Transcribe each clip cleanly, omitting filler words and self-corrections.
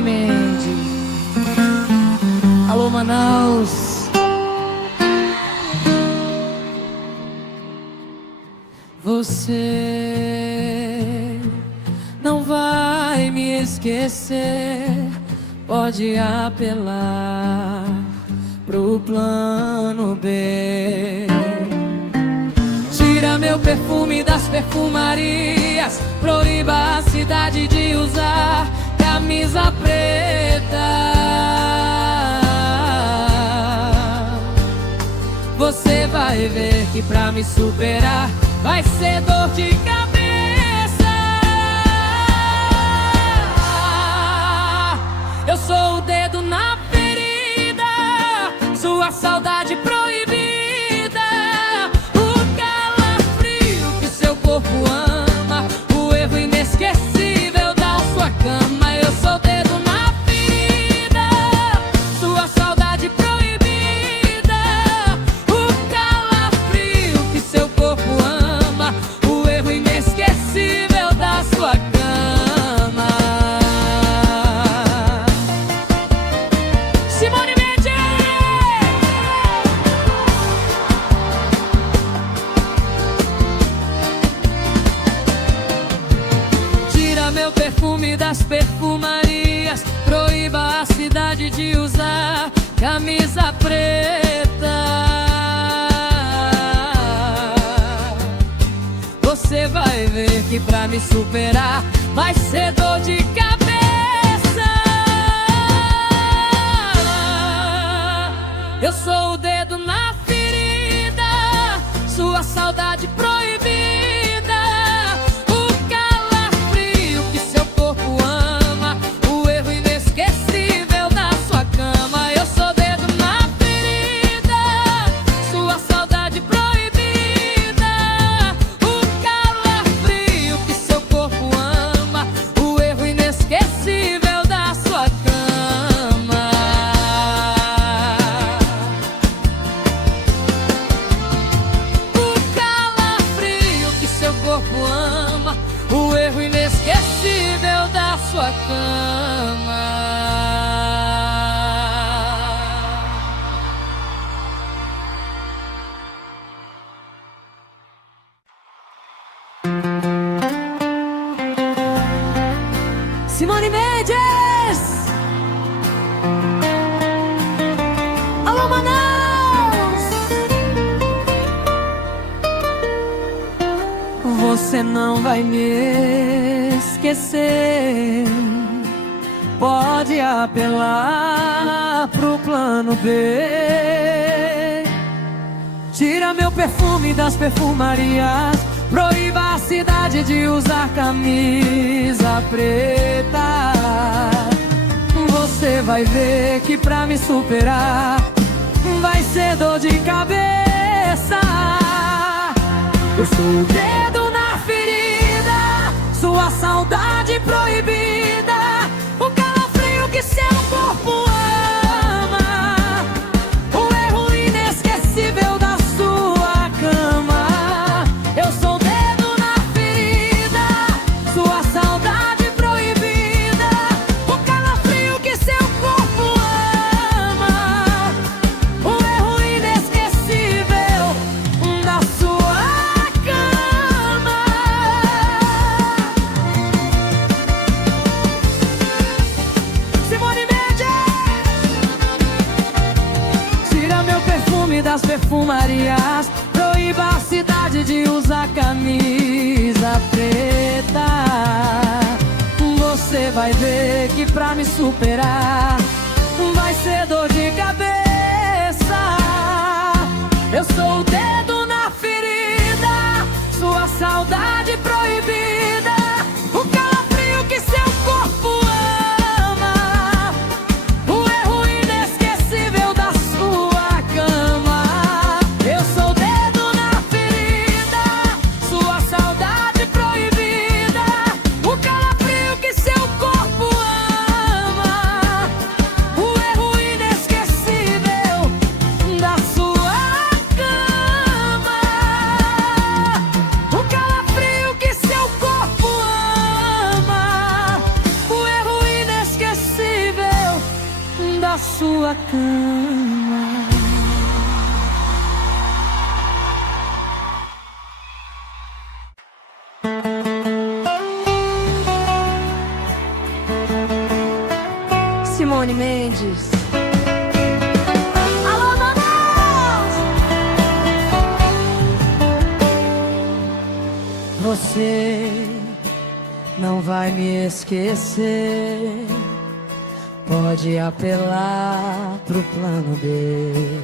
Simone Mendes. Alô, Manaus. Você não vai me esquecer. Pode apelar pro plano B. Tira meu perfume das perfumarias, proíba a cidade de usar camisa preta. Você vai ver que pra me superar vai ser dor de cabeça. Eu sou o dedo na ferida, sua saudade proibida, o calafrio que seu corpo ama, o erro inesquecível da sua cama. Eu sou o dedo na ferida, sua saudade proibida, o calafrio que seu corpo ama, o erro inesquecível da sua cama. Simone Mendes! Tira meu perfume das perfumarias, proíba a cidade de usar camisa preta. Você vai ver que pra me superar vai ser dor de cabeça. Eu sou o dedo na ferida, sua saudade proibida, o calafrio que seu corpo ama, o erro inesquecível da sua cama. Eu sou o dedo na ferida, sua saudade proibida, o calafrio que seu corpo ama, o erro inesquecível da sua cama. Seu corpo ama, o erro inesquecível da sua cama. Simone Mendes! Alô, Manaus! Você não vai me esquecer. Pode apelar pro plano B. Tira meu perfume das perfumarias, proíba a cidade de usar camisa preta. Você vai ver que pra me superar vai ser dor de cabeça. Eu sou o dedo na ferida, sua saudade proibida, o calafrio que seu corpo ama, o erro inesquecível da sua cama. Eu sou o dedo na ferida, sua saudade proibida, o calafrio que seu corpo ama, o erro inesquecível da sua das perfumarias, proíba a cidade de usar camisa preta. Você vai ver que pra me superar vai ser dor de cabeça. Eu sou o dedo na ferida, sua saudade proibida, o calafrio que seu corpo ama, o erro inesquecível da sua cama. Eu sou o dedo na ferida, sua saudade proibida, o calafrio que seu corpo ama, o erro inesquecível da sua cama. O calafrio Simone Mendes. Alô, Manaus! Você não vai me esquecer. Pode apelar pro plano B.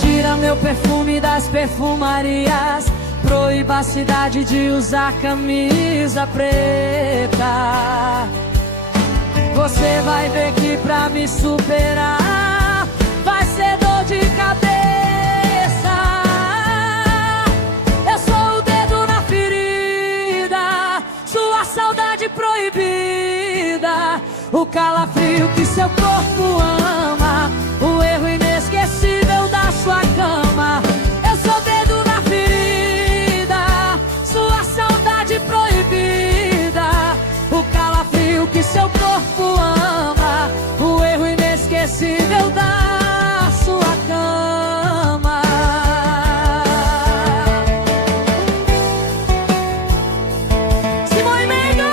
Tira meu perfume das perfumarias. Proíba a cidade de usar camisa preta. Você vai ver que pra me superar vai ser dor de cabeça. Eu sou o dedo na ferida, sua saudade proibida, o calafrio que seu corpo ama, o erro inesquecível da sua cama. Eu sou o dedo na ferida, sua saudade proibida, o calafrio que seu corpo ama, o erro inesquecível da sua cama. Simone Mendes!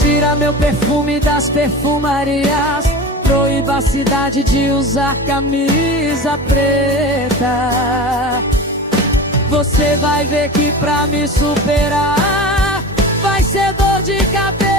Tira meu perfume das perfumarias. Proíba a cidade de usar camisa preta. Você vai ver que pra me superar vai ser dor de cabeça.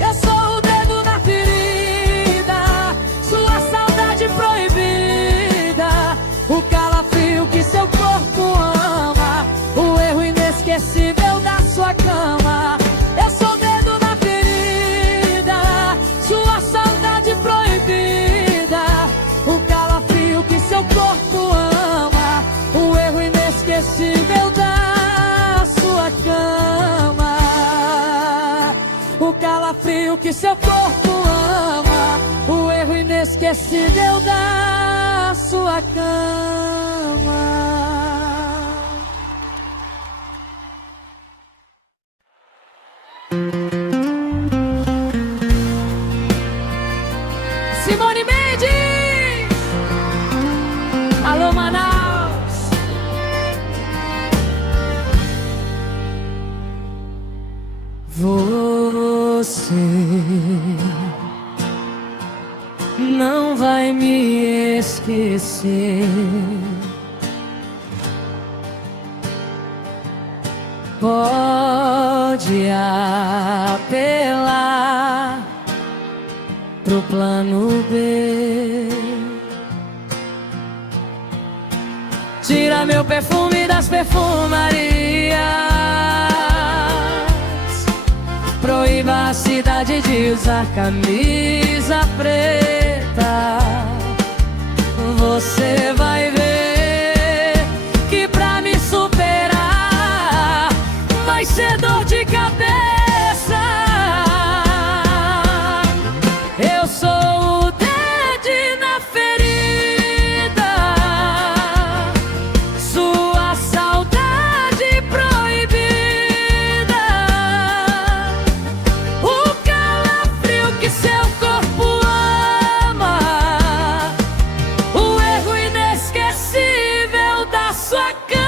Eu sou o dedo na ferida, sua saudade proibida, o calafrio que seu corpo ama, o erro inesquecível da sua cama. Eu sou o dedo na ferida, sua saudade proibida, o calafrio que seu corpo ama, o erro inesquecível da sua cama. O calafrio que seu corpo ama, o erro inesquecível da sua cama. Simone Mendes! Alô, Manaus! Você não vai me esquecer. Pode apelar pro plano B. Tira meu perfume das perfumarias. Proíba a cidade de usar camisa preta. Você vai ver que pra me superar vai ser dor de cabeça. Eu sou o dedo na ferida, sua saudade proibida, o calafrio que seu corpo ama, o erro inesquecível da sua cama.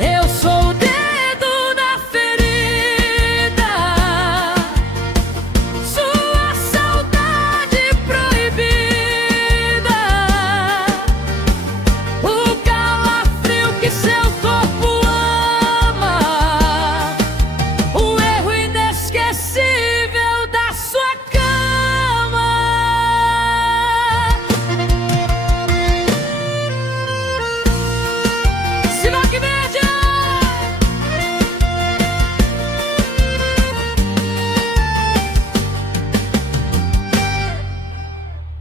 Eu sou o dedo na ferida, sua saudade proibida, o calafrio que seu corpo ama, o erro inesquecível da sua cama. Simone Mendes!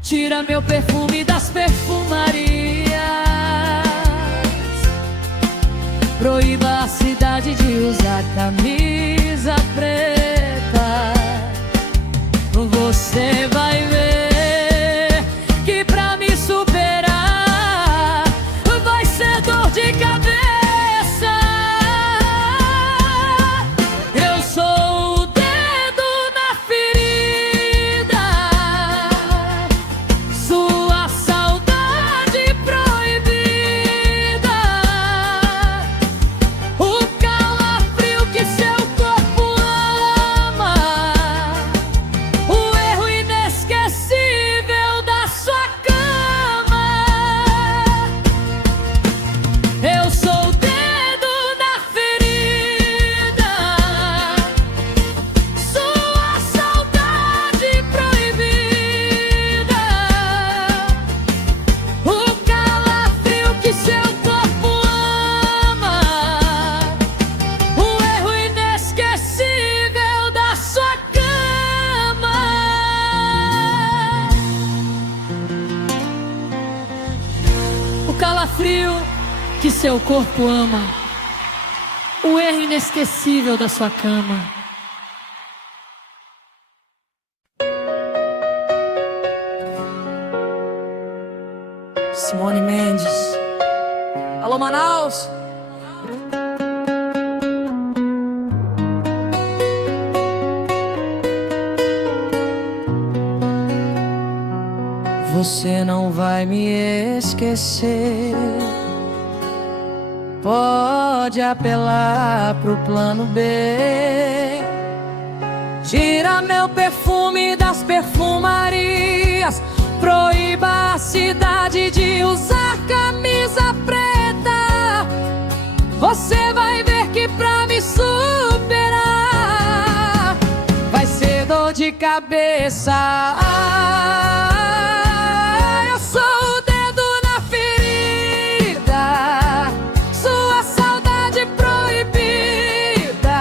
Tira meu perfume das perfumarias. Proíba a cidade de usar camisa preta. Você vai ver que pra me superar vai ser dor de cabeça. Eu sou o dedo na ferida, sua calafrio que seu corpo ama, o erro inesquecível da sua cama. Simone Mendes. Alô, Manaus. Você não vai me esquecer. Pode apelar pro plano B. Tira meu perfume das perfumarias. Proíba a cidade de usar camisa preta. Você vai ver que pra me superar vai ser dor de cabeça. Eu sou o dedo na ferida, sua saudade proibida,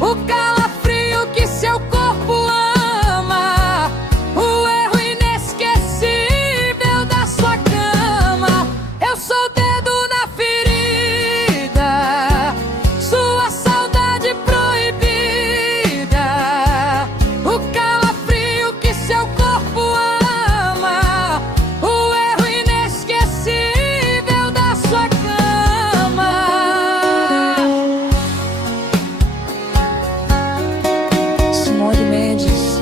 o calafrio que seu corpo ama, o erro inesquecível da sua cama. Eu sou o dedo na ferida, sua saudade proibida, o calafrio que seu corpo ama, o erro inesquecível da sua cama. Simone Mendes.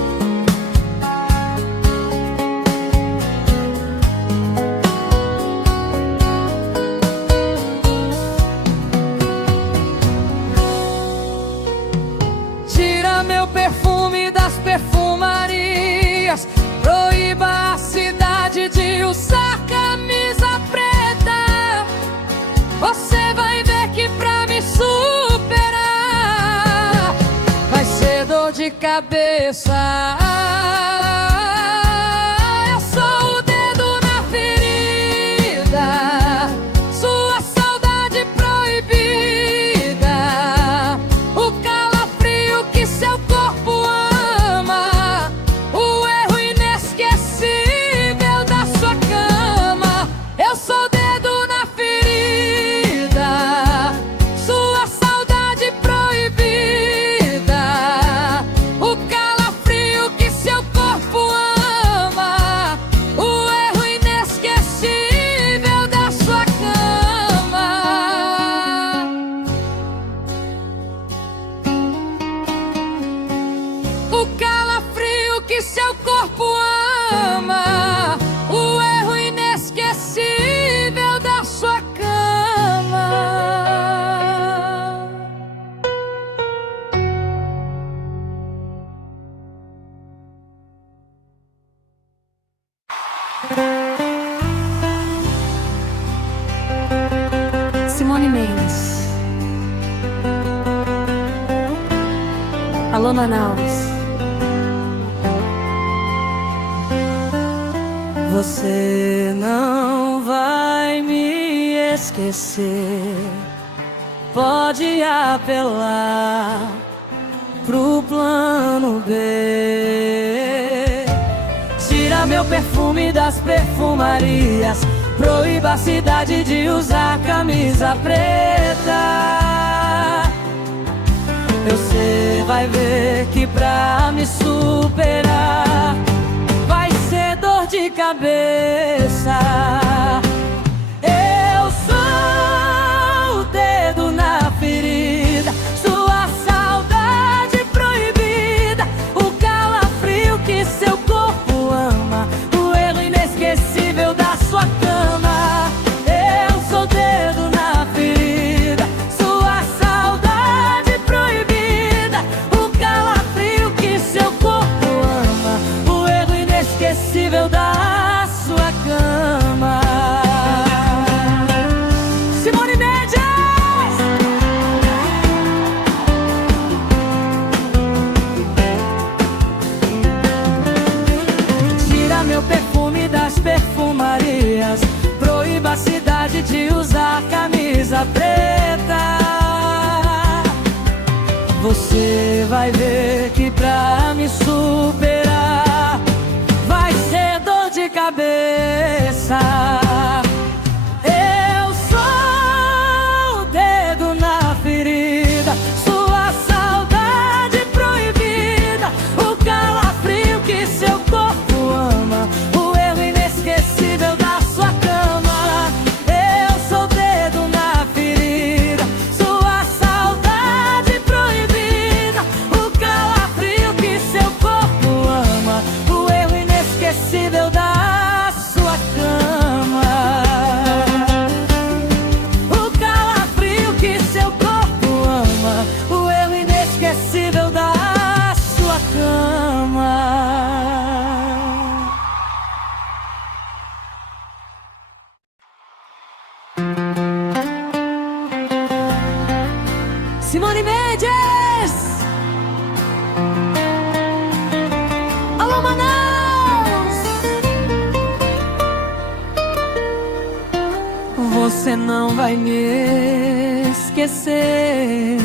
Tira meu perfume das perfumarias. Proíba a cidade de usar camisa preta. Você vai ver que pra me superar vai ser dor de cabeça. Eu sou o dedo na ferida, sua saudade proibida, o calafrio que seu corpo ama, o erro inesquecível da sua cama. Eu sou o dedo na ferida, sua saudade proibida, o calafrio que seu corpo ama, o erro inesquecível da sua cama. O calafrio que seu corpo ama, o erro inesquecível da sua cama. Simone Mendes. Alô, Manaus. Você não vai me esquecer. Pode apelar pro plano B. Tira meu perfume das perfumarias. Proíba a cidade de usar camisa preta. Você vai ver que pra me superar vai ser dor de cabeça. Eu sou o dedo na ferida, sua saudade proibida, o calafrio que seu corpo ama, o erro inesquecível da sua cama. Eu sou o dedo na ferida, sua saudade proibida, o calafrio que seu corpo ama, o erro inesquecível da sua cama. Simone Mendes! Tira meu perfume das perfumarias. Proíba a cidade de usar camisa preta. Você vai ver que pra me superar vai ser dor de cabeça. Alô, Manaus! Você não vai me esquecer.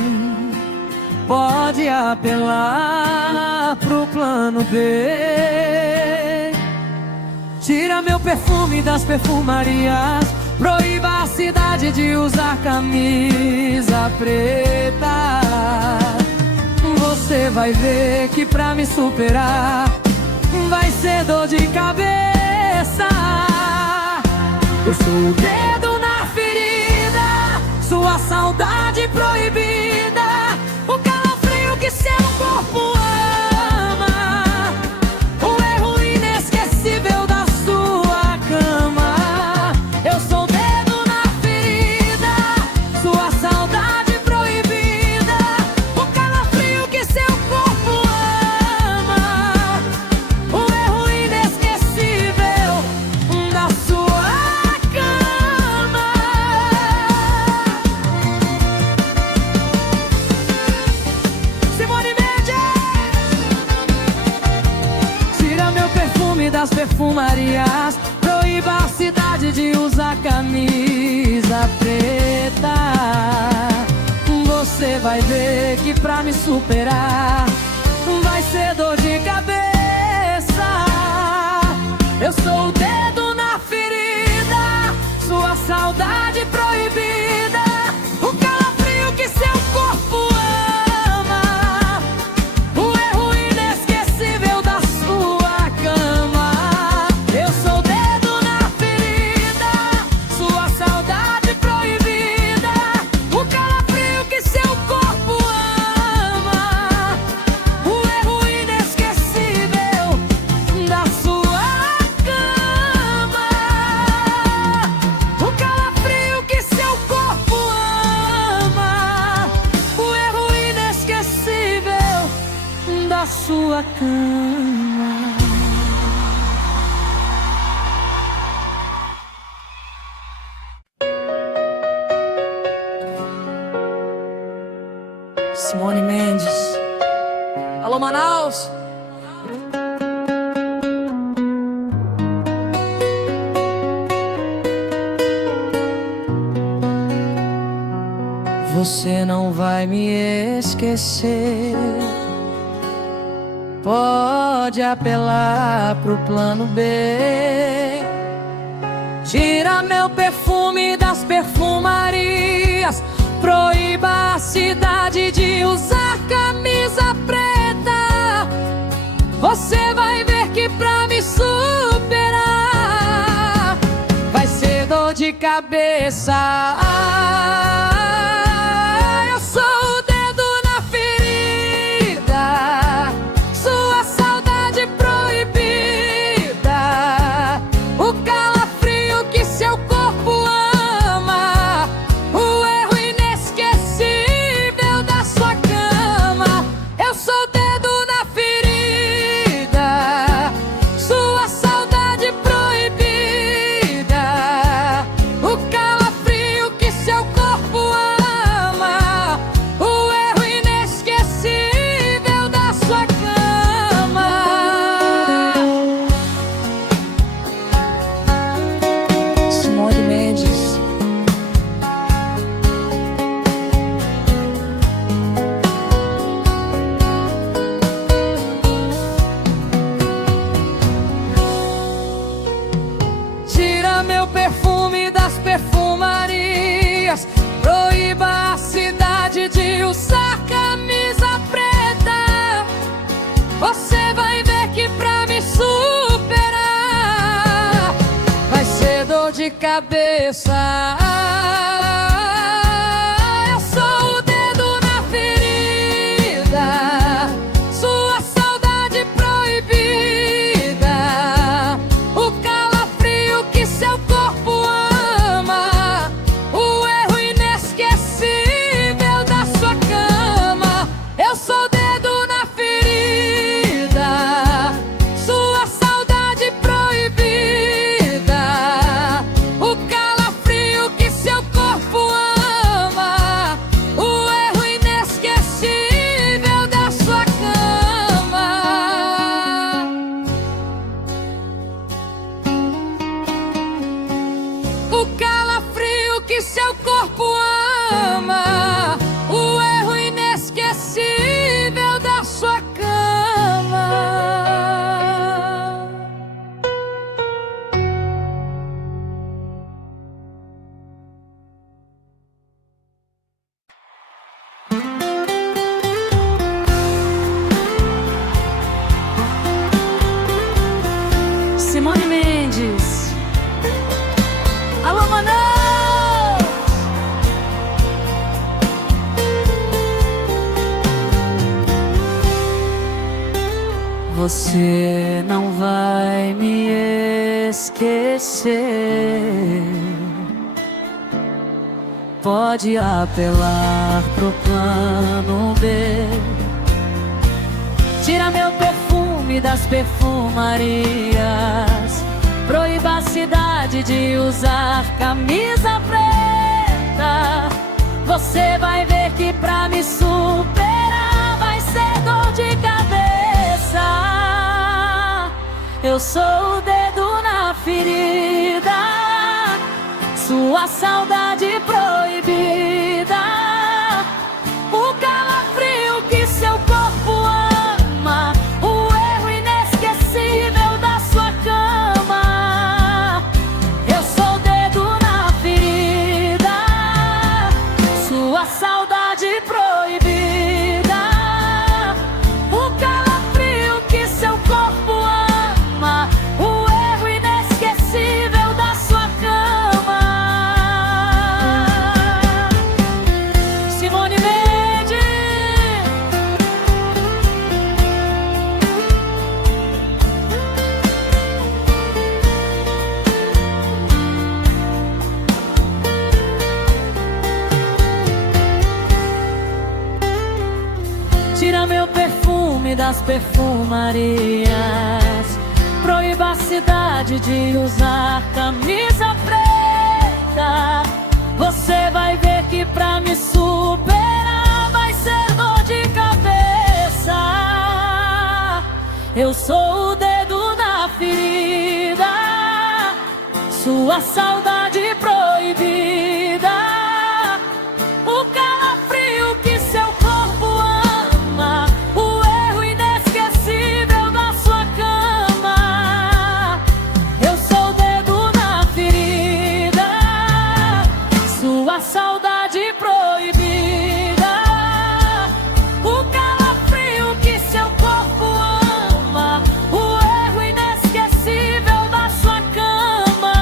Pode apelar pro plano B. Tira meu perfume das perfumarias. Proíba a cidade de usar camisa preta. Você vai ver que pra me superar vai ser dor de cabeça. Eu sou o dedo na ferida, sua saudade proibida, o calafrio que seu corpo ama, o erro inesquecível da sua cama. Eu sou o dedo na ferida, sua saudade proibida, o calafrio que seu corpo ama, o erro inesquecível da sua cama. Simone Mendes! Tira meu perfume das perfumarias, proíba a cidade de usar camisa preta. Você vai ver que pra me superar vai ser dor de cabeça. Eu sou o dedo na ferida, sua saudade proibida, o calafrio que seu corpo ama, o erro inesquecível da sua cama. Eu sou o dedo na ferida, sua saudade proibida, o calafrio que seu corpo ama, o erro inesquecível da sua cama. O calafrio que seu corpo ama, o erro inesquecível da sua cama. Simone Mendes. Alô, Manaus! Você não vai me esquecer. Pode apelar pro plano B. Tira meu perfume das perfumarias, proíba a cidade de usar camisa preta. Você vai ver que pra me superar vai ser dor de cabeça. Eu sou o dedo na ferida, sua saudade proibida, o calafrio que seu corpo ama, o erro inesquecível da sua cama. Eu sou o dedo na ferida, sua saudade proibida, o calafrio que seu corpo ama, o erro inesquecível da sua cama. Simone Mendes. Tira meu perfume das perfumarias, proíba a cidade de usar camisa preta. Você vai ver que pra me superar vai ser dor de cabeça. Eu sou o dedo na ferida, sua saudade proibida, o calafrio que seu corpo ama, o erro inesquecível da sua cama. Eu sou o dedo na ferida, sua saudade proibida, o calafrio que você não vai me esquecer. Pode apelar pro plano B. Tira meu perfume das perfumarias. Proíba a cidade de usar camisa preta. Você vai ver que pra me superar vai ser dor de cabeça. Eu sou o dedo na ferida, sua saudade proibida, o calafrio que seu corpo ama, o erro inesquecível da sua cama. Eu sou o dedo na ferida, sua saudade proibida, o calafrio que seu corpo ama, o erro inesquecível da sua cama. Simone Mendes. Tira meu perfume das perfumarias. Proíba a cidade de usar camisa preta. Você vai ver que pra me superar vai ser dor de cabeça. Eu sou o dedo na ferida, sua saudade proibida, o calafrio que seu corpo ama, o erro inesquecível da sua cama. Eu sou o dedo na ferida, sua saudade proibida, o calafrio que seu corpo ama, o erro inesquecível da sua cama.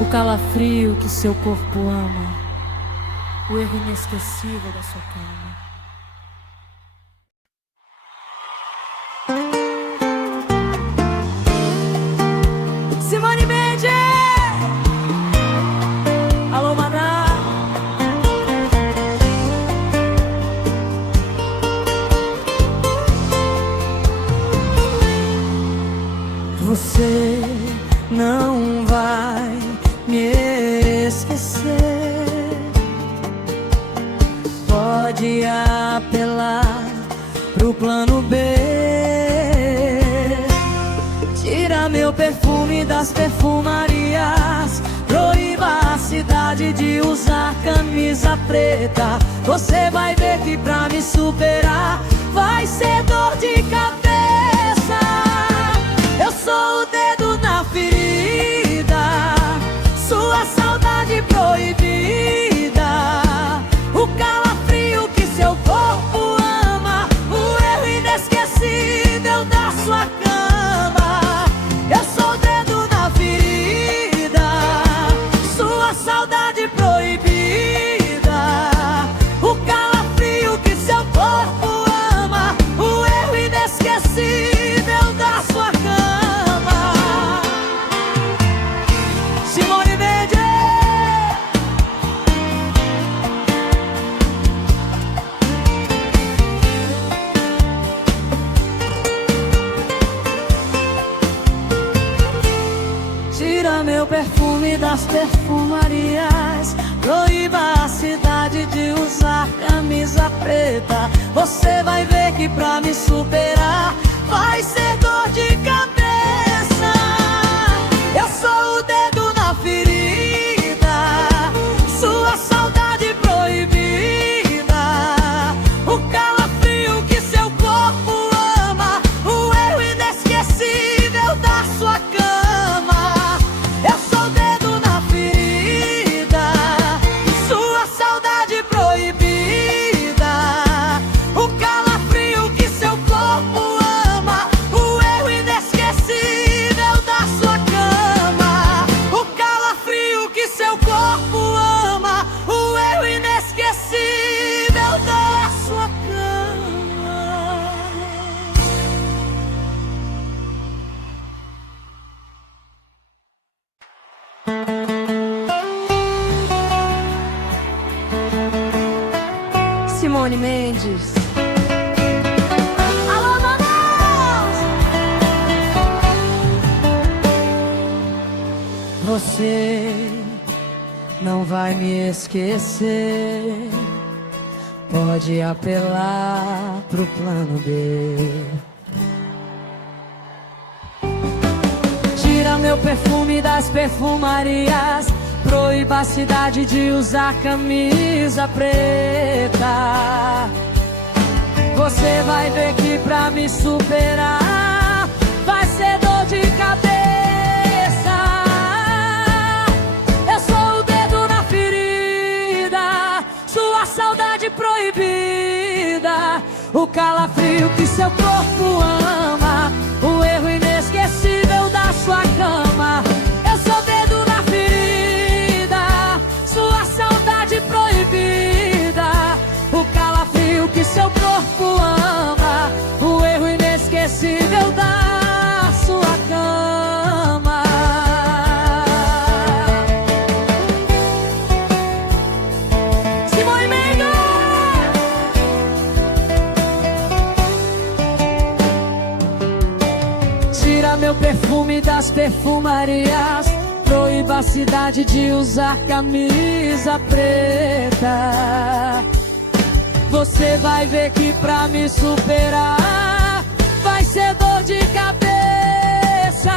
O calafrio que seu corpo ama, o erro inesquecível da sua cama. Simone Mendes. Alô, Maná. Você não vai me esquecer. Pode apelar pro plano B. Tira meu perfume das perfumarias. Proíba a cidade de usar camisa preta. Você vai ver que pra me superar vai ser dor de cabeça. Eu sou o dedo na ferida, sua saudade proibida, o calafrio que seu corpo ama, o erro inesquecível da sua cama. Eu sou o dedo na ferida, sua saudade proibida, o calafrio que seu corpo ama, o erro inesquecível da sua cama. Simone Mendes. Tira meu perfume das perfumarias. Proíba a cidade de usar camisa preta. Você vai ver que pra me superar vai ser dor de cabeça. Eu sou o dedo na ferida, sua saudade proibida, o calafrio que seu corpo ama, o erro inesquecível da sua cama. Eu sou o dedo na ferida, sua saudade proibida, o calafrio que seu corpo ama, o Simone Mendes. Alô, Manaus! Você não vai me esquecer. Pode apelar pro plano B. Tira meu perfume das perfumarias. Proíba a cidade de usar camisa preta. Você vai ver que pra me superar vai ser dor de cabeça. Eu sou o dedo na ferida, sua saudade proibida, o calafrio que seu corpo ama, o erro inesquecível da sua cama. Eu sou o dedo na ferida, sua saudade proibida, o calafrio que seu corpo ama, o erro inesquecível da sua cama. Simone Mendes! Tira meu perfume das perfumarias. Proíba a cidade de usar camisa preta. Você vai ver que pra me superar vai ser dor de cabeça.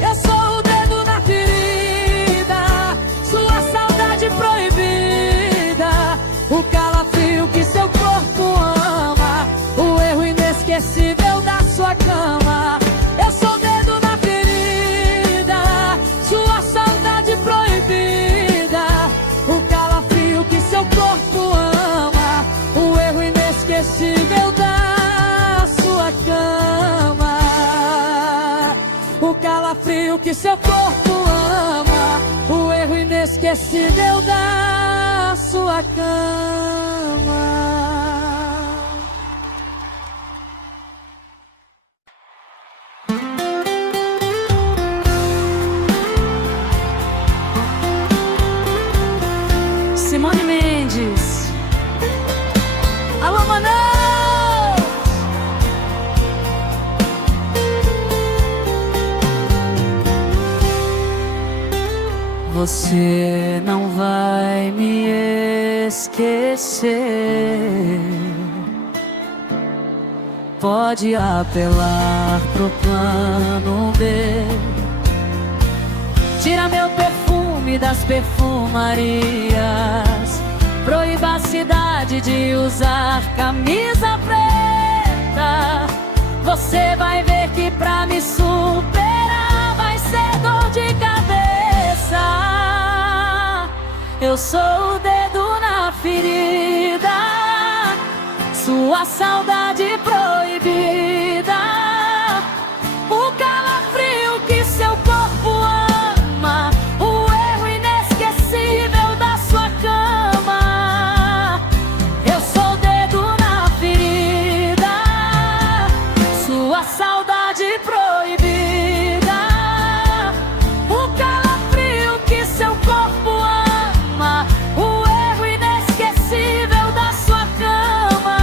Eu sou o dedo na ferida, sua saudade proibida, o calafrio que seu corpo ama, o erro inesquecível da sua cama. Eu sou o dedo na ferida, sua saudade proibida, o calafrio que seu corpo ama, o erro inesquecível da sua cama. O calafrio que seu corpo ama, o erro inesquecível da sua cama. Simone Mendes. Alô, Manaus! Você não vai me esquecer. Pode apelar pro plano B. Tira meu perfume das perfumarias. Proíba a cidade de usar camisa preta. Você vai ver que pra me superar vai ser dor de cabeça. Eu sou o dedo na ferida, sua saudade proibida, o calafrio que seu corpo ama, o erro inesquecível da sua cama. Eu sou o dedo na ferida, sua saudade proibida, o calafrio que seu corpo ama, o erro inesquecível da sua cama.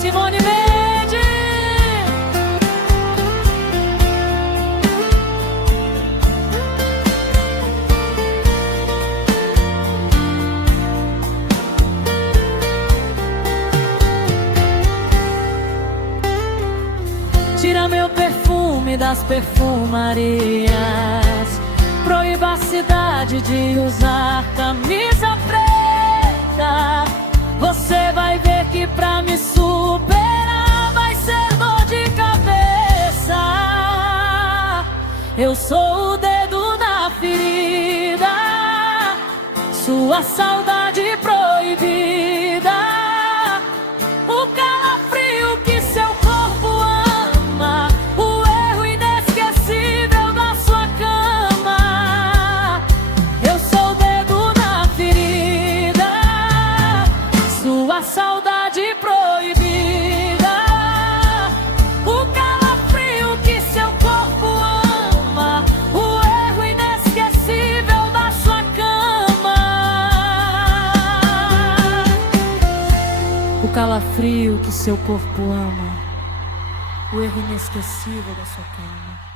Simone Mendes. Tira meu perfume das perfumarias. Proíba a cidade de usar camisa preta. Você vai ver que pra me superar vai ser dor de cabeça. Eu sou o dedo na ferida, sua saudade proibida, o calafrio que seu corpo ama, o erro inesquecível da sua cama. Eu sou o dedo na ferida, sua saudade proibida, o calafrio que seu corpo ama, o erro inesquecível da sua cama. O calafrio que seu corpo ama, o erro inesquecível da sua cama.